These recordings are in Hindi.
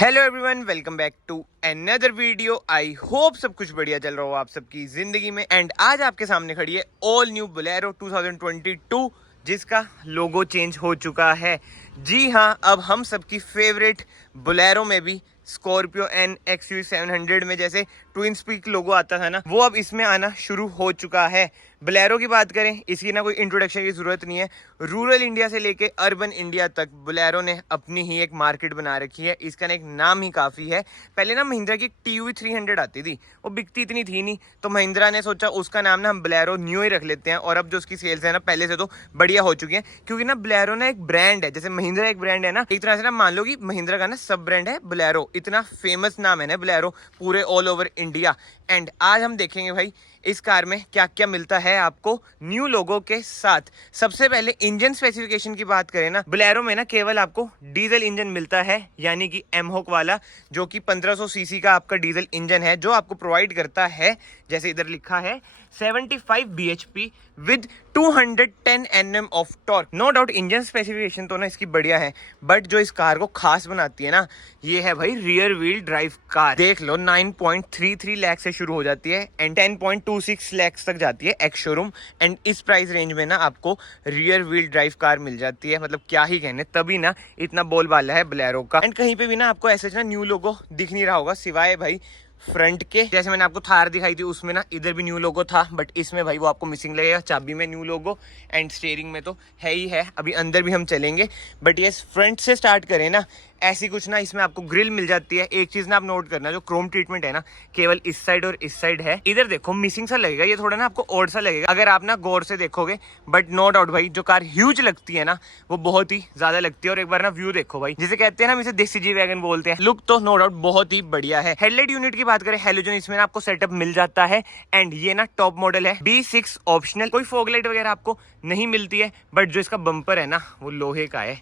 Hello everyone, welcome back to another video. I hope सब कुछ बढ़िया चल रहा हो आप सबकी जिंदगी में। एंड आज आपके सामने खड़ी है ऑल न्यू बोलेरो 2022 जिसका लोगो चेंज हो चुका है। जी हाँ, अब हम सबकी फेवरेट बोलेरो में भी स्कॉर्पियो एन XUV 700 में जैसे ट्विन स्पीक लोगो आता था ना, वो अब इसमें आना शुरू हो चुका है। बोलेरो की बात करें, इसकी ना कोई इंट्रोडक्शन की जरूरत नहीं है। रूरल इंडिया से लेके अर्बन इंडिया तक बोलेरो ने अपनी ही एक मार्केट बना रखी है। इसका ना एक नाम ही काफ़ी है। पहले ना महिंद्रा की TUV 300 आती थी, वो बिकती इतनी थी नहीं, तो महिंद्रा ने सोचा उसका नाम ना हम बोलेरो न्यू ही रख लेते हैं। और अब जो उसकी सेल्स है ना पहले से तो बढ़िया हो चुकी है, क्योंकि ना बोलेरो ना एक ब्रांड है। जैसे महिंद्रा एक ब्रांड है ना, एक तरह से ना मान लो कि महिंद्रा का ना सब ब्रांड है बोलेरो। इतना फेमस नाम है ना बोलेरो पूरे ऑल ओवर इंडिया। एंड आज हम देखेंगे भाई इस कार में क्या क्या मिलता है आपको न्यू लोगो के साथ। सबसे पहले इंजन स्पेसिफिकेशन की बात करें ना, बोलेरो में ना केवल आपको डीजल इंजन मिलता है, यानी कि एमहोक वाला, जो कि 1500 सीसी का आपका डीजल इंजन है, जो आपको प्रोवाइड करता है जैसे इधर लिखा है 75 bhp with 210 Nm of torque. No doubt engine specification तो ना इसकी बढ़िया है, बट जो इस कार को खास बनाती है ना, ये है भाई रियर व्हील ड्राइव कार। देख लो 9.33 लाख से शुरू हो जाती है एंड 10.26 लाख तक जाती है एक्स शोरूम। एंड इस प्राइस रेंज में ना आपको रियर व्हील ड्राइव कार मिल जाती है। मतलब क्या ही कहने, तभी ना इतना बोलबाला है बोलेरो का। एंड कहीं पे भी ना आपको ऐसे ना न्यू लोगो दिख नहीं रहा होगा, सिवाय भाई फ्रंट के। जैसे मैंने आपको थार दिखाई थी उसमें ना इधर भी न्यू लोगो था, बट इसमें भाई वो आपको मिसिंग लगेगा। चाबी में न्यू लोगो एंड स्टीयरिंग में तो है ही है। अभी अंदर भी हम चलेंगे, बट ये फ्रंट से स्टार्ट करें ना, ऐसी कुछ ना इसमें आपको ग्रिल मिल जाती है। एक चीज ना आप नोट करना, जो क्रोम ट्रीटमेंट है ना केवल इस साइड और इस साइड है। इधर देखो मिसिंग सा लगेगा, ये थोड़ा ना आपको ऑड सा लगेगा अगर आप ना गौर से देखोगे, बट नो डाउट भाई जो कार ह्यूज लगती है ना वो बहुत ही ज्यादा लगती है। और एक बार ना व्यू देखो भाई, जिसे कहते हैं ना, हम इसे देसी जी वैगन बोलते हैं। लुक तो नो डाउट बहुत ही बढ़िया है। हेडलाइट यूनिट की बात करें, हेलोजन इसमें आपको सेटअप मिल जाता है। एंड ये ना टॉप मॉडल है, B6 ऑप्शनल। कोई फॉगलाइट वगैरह आपको नहीं मिलती है, बट जो इसका बम्पर है ना वो लोहे का है।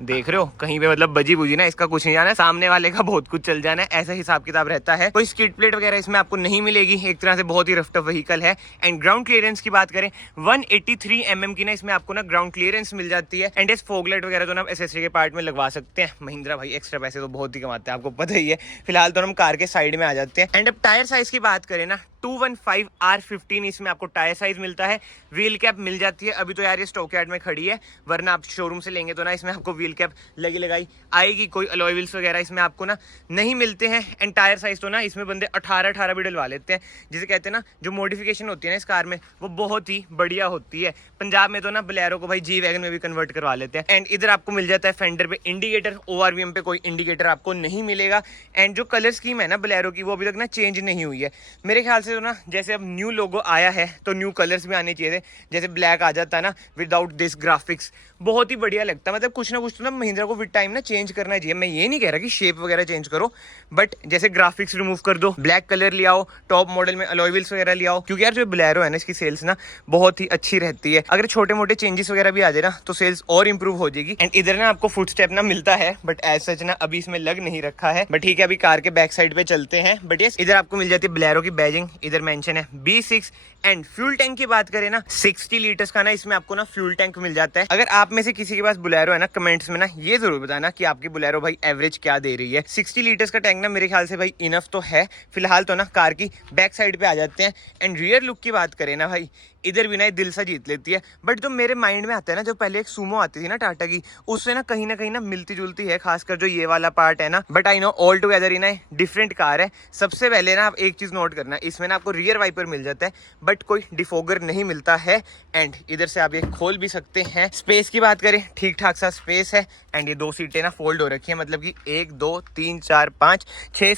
देख रहे हो कहीं पे मतलब बजी बुजी ना, इसका कुछ नहीं जाना है, सामने वाले का बहुत कुछ चल जाना है, ऐसा हिसाब किताब रहता है। कोई स्किड प्लेट वगैरह इसमें आपको नहीं मिलेगी, एक तरह से बहुत ही रफ टफ व्हीकल है। एंड ग्राउंड क्लियरेंस की बात करें, 183 mm की ना इसमें आपको ना ग्राउंड क्लियरेंस मिल जाती है। एंड इस फॉगलाइट वगैरह तो ना एसेसरी के पार्ट में लगवा सकते हैं। महिंद्रा भाई एक्स्ट्रा पैसे तो बहुत ही कमाते हैं, आपको पता ही है। फिलहाल तो हम कार के साइड में आ जाते हैं। एंड अब टायर साइज की बात करें ना, 215 R15 इसमें आपको टायर साइज मिलता है। व्हील कैप मिल जाती है। अभी तो यार ये स्टॉक यार्ड में खड़ी है, वरना आप शोरूम से लेंगे तो ना इसमें आपको व्हील कैप लगी लगाई आएगी। कोई अलॉय व्हील्स वगैरह इसमें आपको ना नहीं मिलते हैं। एंड टायर साइज तो ना इसमें बंदे 18 भी डलवा लेते हैं। जिसे कहते हैं ना, जो मॉडिफिकेशन होती है ना इस कार में वो बहुत ही बढ़िया होती है। पंजाब में तो ना बोलेरो को भाई जी वैगन में भी कन्वर्ट करवा लेते हैं। एंड इधर आपको मिल जाता है फेंडर पे इंडिकेटर, ORVM पे कोई इंडिकेटर आपको नहीं मिलेगा। एंड जो कलर स्कीम है ना बोलेरो की, वो अभी तक ना चेंज नहीं हुई है मेरे ख्याल से। तो ना जैसे अब न्यू लोगो आया है तो न्यू कलर्स भी आने चाहिए थे। जैसे ब्लैक आ जाता है ना विदाउट दिस ग्राफिक्स, बहुत ही बढ़िया लगता है। मतलब कुछ ना कुछ तो ना महिंद्रा को विद टाइम ना चेंज करना चाहिए। मैं ये नहीं कह रहा कि शेप वगैरह चेंज करो, बट जैसे ग्राफिक्स रिमूव कर दो, ब्लैक कलर ले आओ, टॉप मॉडल में अलॉय व्हील्स वगैरह ले आओ। क्योंकि यार जो बोलेरो है ना इसकी सेल्स ना बहुत ही अच्छी रहती है। अगर छोटे मोटे चेंजेस वगैरह भी आ जाए ना तो सेल्स और इंप्रूव हो जाएगी। एंड इधर ना आपको फुट स्टेप ना मिलता है, बट एज सच ना अभी इसमें लग नहीं रखा है। बट ठीक है, अभी कार के बैक साइड पे चलते हैं। बट यस, इधर आपको मिल जाती है बोलेरो की बैजिंग, इधर मेंशन है B6। एंड फ्यूल टैंक की बात करें ना, 60 लीटर्स का ना इसमें आपको ना फ्यूल टैंक मिल जाता है। अगर आप में से किसी के पास बोलेरो है ना, कमेंट्स में ना ये जरूर बताना कि आपकी बोलेरो भाई एवरेज क्या दे रही है। 60 लीटर्स का टैंक ना मेरे ख्याल से भाई इनफ तो है। फिलहाल तो ना कार की बैक साइड पे आ जाते हैं। एंड रियर लुक की बात करें ना भाई, इधर भी ना दिल सा जीत लेती है। बट जो मेरे माइंड में आता है ना, जो पहले एक सूमो आती थी ना टाटा की, उससे ना कहीं ना मिलती जुलती है, खासकर जो ये वाला पार्ट है ना। But I know all together ही ना डिफरेंट कार है। सबसे पहले ना आप एक चीज नोट करना, इसमें ना आपको रियर वाइपर मिल जाता है, बट कोई डिफोगर नहीं मिलता है। एंड इधर से आप ये खोल भी सकते हैं। स्पेस की बात करें, ठीक ठाक सा स्पेस है। एंड ये 2 सीटें ना फोल्ड हो रखी है, मतलब कि 1 2 3 4 5 6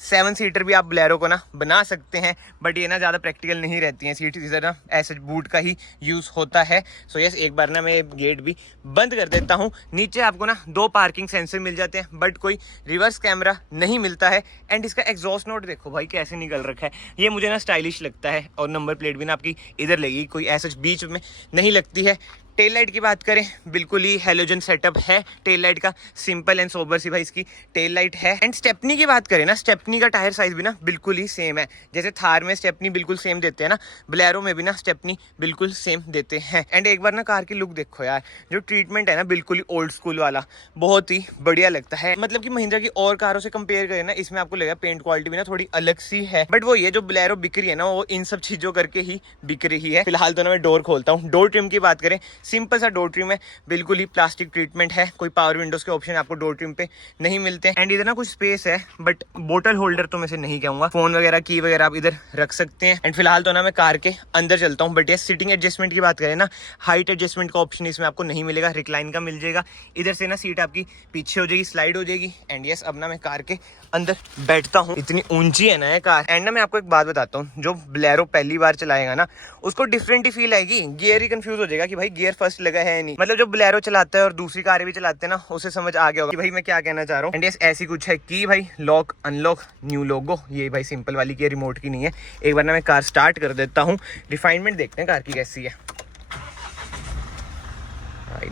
7 सीटर भी आप बोलेरो को ना बना सकते हैं। बट ये ना ज्यादा प्रैक्टिकल नहीं रहती हैं सीट, इधर ना ऐसे बूट का ही यूज होता है। सो यस, एक बार ना मैं गेट भी बंद कर देता हूँ। नीचे आपको ना 2 पार्किंग सेंसर मिल जाते हैं, बट कोई रिवर्स कैमरा नहीं मिलता है। एंड इसका एग्जॉस्ट नोट देखो भाई कैसे निकल रखा है, ये मुझे ना स्टाइलिश लगता है। और नंबर प्लेट भी ना आपकी इधर लगेगी, कोई ऐसा बीच में नहीं लगती है। टेल लाइट की बात करें, बिल्कुल ही हेलोजन सेटअप है टेल लाइट का, सिंपल एंड सोबर सी भाई इसकी टेल लाइट है। एंड स्टेपनी की बात करें ना, स्टेपनी का टायर साइज भी ना बिल्कुल ही सेम है। जैसे थार में स्टेपनी बिल्कुल सेम देते हैं ना, बोलेरो में भी ना स्टेपनी बिल्कुल सेम देते हैं। एंड एक बार ना कार की लुक देखो यार, जो ट्रीटमेंट है ना बिल्कुल ही ओल्ड स्कूल वाला, बहुत ही बढ़िया लगता है। मतलब कि महिंद्रा की और कारों से कंपेयर करें ना, इसमें आपको लगेगा पेंट क्वालिटी भी ना थोड़ी अलग सी है। बट वो ये जो बोलेरो बिक रही है ना, वो इन सब चीजों करके ही बिक रही है। फिलहाल तो ना मैं डोर खोलता हूँ। डोर ट्रिम की बात करें, सिंपल सा डोर ट्रिम है, बिल्कुल ही प्लास्टिक ट्रीटमेंट है। कोई पावर विंडोज के ऑप्शन आपको डोर ट्रिम पे नहीं मिलते। एंड इधर ना कुछ स्पेस है, बट बोतल होल्डर तो मैं से नहीं कहूंगा, फोन वगैरह की वगैरह आप इधर रख सकते हैं। एंड फिलहाल तो ना मैं कार के अंदर चलता हूँ। बट ये सीटिंग एडजस्टमेंट की बात करें ना, हाइट एडजस्टमेंट का ऑप्शन इसमें आपको नहीं मिलेगा, रिक्लाइन का मिल जाएगा। इधर से ना सीट आपकी पीछे हो जाएगी, स्लाइड हो जाएगी। एंड यस, अब ना मैं कार के अंदर बैठता हूँ। इतनी ऊंची है ना ये कार। एंड ना मैं आपको एक बात बताता हूँ, जो बोलेरो पहली बार चलाएगा ना, उसको डिफरेंट ही फील आएगी। गियर ही कंफ्यूज हो जाएगा कि भाई गियर फर्स्ट लगा है नहीं। मतलब जो बोलेरो चलाता है और दूसरी कारें भी चलाते हैं ना, उसे समझ आ गया होगा कि भाई मैं क्या कहना चाह रहा हूँ। एंड यस, ऐसी कुछ है कि भाई लॉक अनलॉक न्यू लोगो, ये भाई सिंपल वाली की रिमोट की नहीं है। एक बार ना मैं कार स्टार्ट कर देता हूँ, रिफाइनमेंट देखते हैं कार की कैसी है।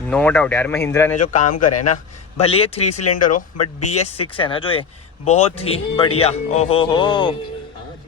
नो डाउट यार, महिंद्रा ने जो काम करा है ना, भले ये 3 सिलेंडर हो, बट BS6 है ना जो, ये बहुत ही बढ़िया। ओहो हो,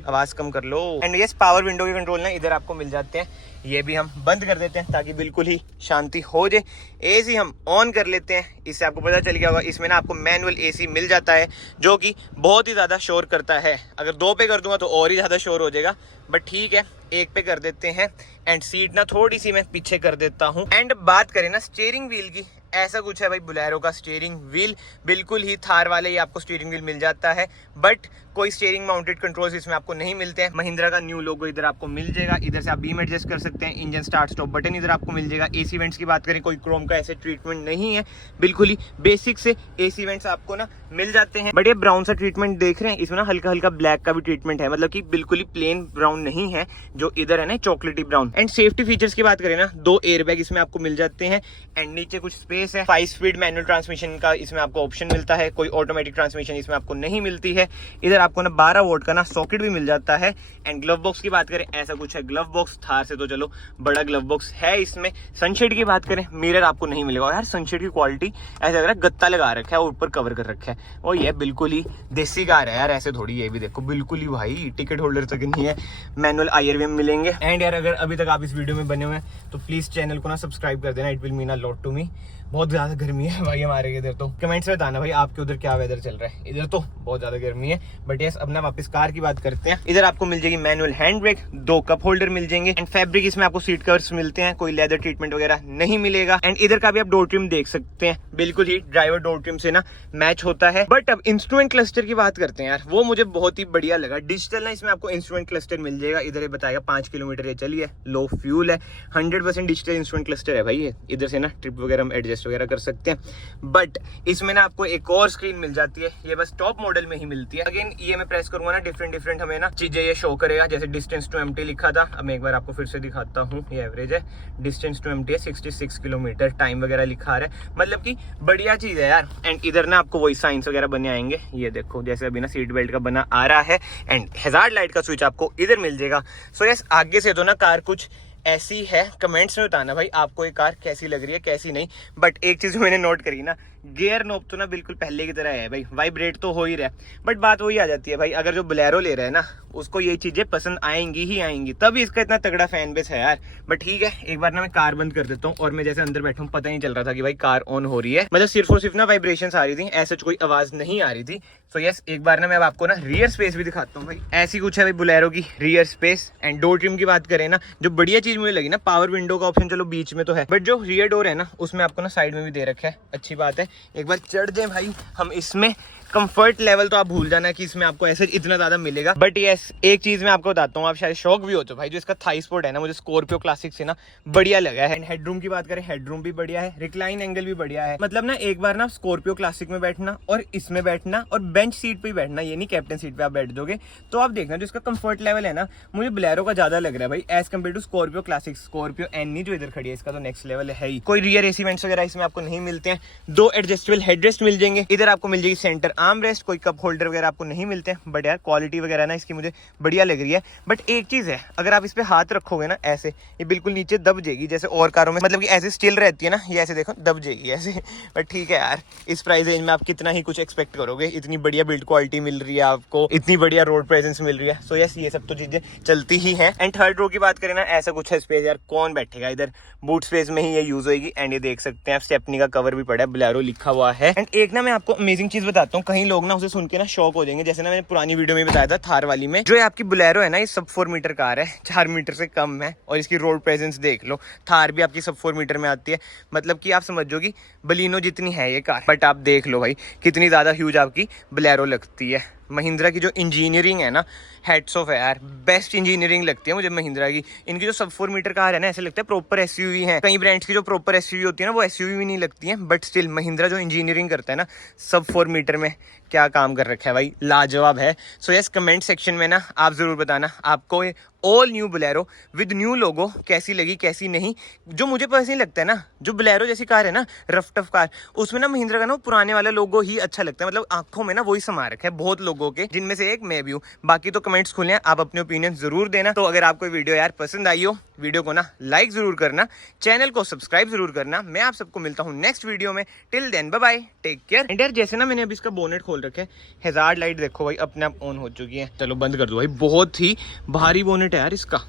आवाज कम कर लो। एंड यस, पावर विंडो के कंट्रोल ना इधर आपको मिल जाते हैं। ये भी हम बंद कर देते हैं ताकि बिल्कुल ही शांति हो जाए। एसी हम ऑन कर लेते हैं। इससे आपको पता चल गया होगा, इसमें ना आपको मैनुअल एसी मिल जाता है, जो कि बहुत ही ज़्यादा शोर करता है। अगर 2 पे कर दूंगा तो और ही ज़्यादा शोर हो जाएगा, बट ठीक है 1 पे कर देते हैं। एंड सीट ना थोड़ी सी मैं पीछे कर देता हूँ। एंड बात करें ना स्टीयरिंग व्हील की, ऐसा कुछ है भाई बोलेरो का स्टीयरिंग व्हील, बिल्कुल ही थार वाले ही आपको स्टीयरिंग व्हील मिल जाता है। बट कोई स्टीयरिंग माउंटेड कंट्रोल्स इसमें आपको नहीं मिलते हैं। महिंद्रा का न्यू लोगो इधर आपको मिल जाएगा। इधर से आप बीम एडजस्ट कर सकते हैं, इंजन स्टार्ट स्टॉप बटन इधर आपको मिल जाएगा। एसी वेंट्स की बात करें, कोई क्रोम का ऐसे ट्रीटमेंट नहीं है, बिल्कुल ही बेसिक से एसी वेंट्स आपको ना मिल जाते हैं। बट ये ब्राउन सा ट्रीटमेंट देख रहे हैं, इसमें ना हल्का हल्का ब्लैक का भी ट्रीटमेंट है, मतलब कि बिल्कुल ही प्लेन ब्राउन नहीं है जो इधर है ना, चॉकलेटी ब्राउन। एंड सेफ्टी फीचर्स की बात करें ना, 2 एयरबैग इसमें आपको मिल जाते हैं। एंड नीचे कुछ स्पेस है। 5 स्पीड मैनुअल ट्रांसमिशन का इसमें आपको ऑप्शन मिलता है, कोई ऑटोमेटिक ट्रांसमिशन इसमें आपको नहीं मिलती है। इधर आपको ना 12 वोल्ट का ना सॉकेट भी मिल जाता है। एंड ग्लव बॉक्स की बात करें, ऐसा कुछ है ग्लव बॉक्स, थार से तो चलो बड़ा ग्लव बॉक्स है इसमें। सनशेड की बात करें, मिरर आपको नहीं मिलेगा यार। सनशेड की क्वालिटी ऐसा लग रहा है गत्ता लगा रखा है और ऊपर कवर कर रखा है, और ये बिल्कुल ही देसी कार है यार, ऐसे थोड़ी। ये भी देखो बिल्कुल ही भाई टिकट होल्डर तक नहीं है। मैनुअल IRVM मिलेंगे। एंड यार अगर अभी तक आप इस वीडियो में बने हुए हैं तो प्लीज चैनल को ना सब्सक्राइब कर देना, it will mean a lot to me. बहुत ज्यादा गर्मी है भाई हमारे इधर, तो कमेंट्स में बताना भाई आपके उधर क्या वेदर चल रहा है। इधर तो बहुत ज्यादा गर्मी है। बट यस, अब ना वापस कार की बात करते हैं। इधर आपको मिल जाएगी manual hand brake, 2 cup holder मिल जाएंगे। एंड फैब्रिक इसमें आपको सीट कवर्स मिलते हैं, कोई लेदर ट्रीटमेंट वगैरह नहीं मिलेगा। एंड इधर का भी आप डोर ट्रिम देख सकते हैं, बिल्कुल ही ड्राइवर डोर ट्रिम से ना मैच होता है। बट अब इंस्ट्रूमेंट क्लस्टर की बात करते हैं यार, वो मुझे बहुत ही बढ़िया लगा। डिजिटल ना इसमें आपको इंस्ट्रूमेंट क्लस्टर मिल जाएगा। इधर ये बताएगा 5 किलोमीटर ये चलिए, लो फ्यूल है, 100% डिजिटल इंस्ट्रूमेंट क्लस्टर है भाई ये। इधर से ना ट्रिप वगैरह हम एडजस्ट वगैरह कर सकते हैं। बट इसमें ना आपको एक और स्क्रीन मिल जाती है, ये बस टॉप मॉडल में ही मिलती है। अगेन ये मैं प्रेस करूंगा ना, डिफरेंट हमें ना चीजें ये शो करेगा। जैसे डिस्टेंस टू एम्प्टी लिखा था, अब मैं एक बार आपको फिर से दिखाता हूँ। ये एवरेज है, डिस्टेंस टू एम्प्टी है 66 किलोमीटर, टाइम वगैरह लिखा रहा है, मतलब कि बढ़िया चीज है यार। एंड इधर ना आपको वही साइंस वगैरह बने आएंगे, ये देखो जैसे अभी ना सीट बेल्ट का बना आ रहा है। एंड हैजार्ड लाइट का स्विच आपको इधर मिल जाएगा। सो यस, आगे से तो ना कार कुछ ऐसी है। कमेंट्स में बताना भाई आपको ये कार कैसी लग रही है कैसी नहीं। बट एक चीज मैंने नोट करी ना, गियर नोब तो ना बिल्कुल पहले की तरह है भाई, वाइब्रेट तो हो ही रहा है। बट बात वही आ जाती है भाई, अगर जो बोलेरो ले रहा है ना उसको ये चीजें पसंद आएंगी ही आएंगी, तभी इसका इतना तगड़ा फैन बेस है यार। बट ठीक है, एक बार ना मैं कार बंद कर देता हूँ। और मैं जैसे अंदर बैठा हूँ, पता नहीं चल रहा था कि भाई कार ऑन हो रही है, मतलब सिर्फ और सिर्फ ना वाइब्रेशन आ रही थी, ऐसा कोई आवाज नहीं आ रही थी। सो यस, एक बार ना मैं आपको ना रियर स्पेस भी दिखाता हूँ भाई। ऐसी कुछ है भाई बोलेरो की rear space. And door trim की बात करें ना, जो बढ़िया चीज मुझे लगी ना, पावर विंडो का ऑप्शन चलो बीच में तो है, बट जो रियर डोर है ना उसमें आपको ना साइड में भी दे रखा है, अच्छी बात है। एक बार चढ़ जाए भाई हम इसमें, कंफर्ट लेवल तो आप भूल जाना कि इसमें आपको ऐसे इतना ज्यादा मिलेगा। बट यस, एक चीज मैं आपको बताता हूँ, आप शायद शॉक भी हो तो भाई, जो इसका थाई स्पोर्ट है ना, मुझे स्कॉर्पियो क्लासिक से ना बढ़िया लगा है। हेडरूम की बात करें, हेडरूम भी बढ़िया है, रिक्लाइन एंगल भी बढ़िया है। मतलब ना एक बार ना स्कॉर्पियो क्लासिक में बैठना और इसमें बैठना और बेंच सीट पे ही बैठना, ये नहीं कैप्टन सीट पे आप बैठ दोगे, तो आप देखना जो इसका कंफर्ट लेवल है ना, मुझे बोलेरो का ज्यादा लग रहा है भाई as compare to Scorpio classic. Scorpio N जो इधर खड़ी है, इसका तो नेक्स्ट लेवल है ही। कोई रियर एसी वेंट्स वगैरह इसमें आपको नहीं मिलते हैं। 2 एडजस्टेबल हेडरेस्ट मिल जाएंगे। इधर आपको मिल जाएगी सेंटर आर्म रेस्ट, कोई कप होल्डर वगैरह आपको नहीं मिलते हैं, बट यार क्वालिटी वगैरह ना इसकी मुझे बढ़िया लग रही है। बट एक चीज़ है, अगर आप इस पे हाथ रखोगे ना ऐसे, ये बिल्कुल नीचे दब जाएगी, जैसे और कारों में मतलब कि ऐसे स्टिल रहती है ना, ये ऐसे देखो दब जाएगी ऐसे। बट ठीक है यार, इस प्राइस रेंज में आप कितना ही कुछ एक्सपेक्ट करोगे, इतनी बढ़िया बिल्ड क्वालिटी मिल रही है आपको, इतनी बढ़िया रोड प्रेजेंस मिल रही है। सो यस, ये सब तो चीजें चलती ही हैं। एंड थर्ड रो की बात करें ना, ऐसा कुछ है स्पेस यार, कौन बैठेगा इधर, बूट स्पेस में ही ये यूज होगी। एंड ये देख सकते हैं आप, स्टेपनी का कवर भी पड़ा है, बोलेरो लिखा हुआ है। एंड एक ना मैं आपको अमेजिंग चीज बताता हूँ, कहीं लोग ना उसे सुन के ना शॉक हो जाएंगे, जैसे ना मैंने पुरानी वीडियो में बताया था थार वाली में, जो आपकी बोलेरो है ना, ये सब 4 मीटर कार है, 4 मीटर से कम है। और इसकी रोड प्रेजेंस देख लो, थार भी आपकी सब 4 मीटर में आती है, मतलब कि आप समझो कि बलिनो जितनी है ये कार। बट आप देख लो भाई, कितनी ज्यादा ह्यूज आपकी बोलेरो लगती है। महिंद्रा की जो इंजीनियरिंग है ना, हेड्स ऑफ है यार, बेस्ट इंजीनियरिंग लगती है मुझे महिंद्रा की। इनकी जो सब 4 मीटर कार है ना, ऐसे लगता है प्रॉपर एसयूवी है। कई ब्रांड्स की जो प्रॉपर एसयूवी होती है ना, वो एसयूवी भी नहीं लगती है, बट स्टिल महिंद्रा जो इंजीनियरिंग करता है ना सब 4 मीटर में, क्या काम कर रखा है भाई, लाजवाब है। सो यस, कमेंट सेक्शन में ना आप जरूर बताना आपको ये all new Bolero with new logo कैसी लगी, कैसी नहीं। जो मुझे पर्सनली लगता है ना, जो बोलेरो जैसी कार है ना, रफ टफ कार, उसमें ना महिंद्रा का ना पुराने वाला लोगो ही अच्छा लगता है, मतलब आंखों में ना वही समा रखा है बहुत लोगों के, जिनमें से एक मैं भी हूँ। बाकी तो कमेंट्स खुले हैं, आप अपने ओपिनियन जरूर देना। तो अगर आपको वीडियो यार पसंद आई हो, वीडियो को ना लाइक जरूर करना, चैनल को सब्सक्राइब जरूर करना। मैं आप सबको मिलता हूँ नेक्स्ट वीडियो में। Till then bye bye, take care. And यार जैसे ना मैंने अभी इसका बोनेट खोल रखा है, हैजार्ड लाइट देखो भाई अपने आप ऑन हो चुकी है। चलो बंद कर दो भाई, बहुत ही भारी बोनेट है यार इसका,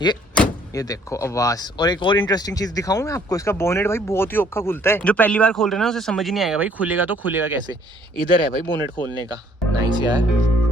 ये देखो आवाज। और एक और इंटरेस्टिंग चीज दिखाऊं मैं आपको, इसका बोनेट भाई बहुत ही औखा खुलता है। जो पहली बार खोल रहे हैं ना उसे समझ ही नहीं आएगा भाई खुलेगा तो खुलेगा कैसे। इधर है भाई बोनेट खोलने का, नाइस यार।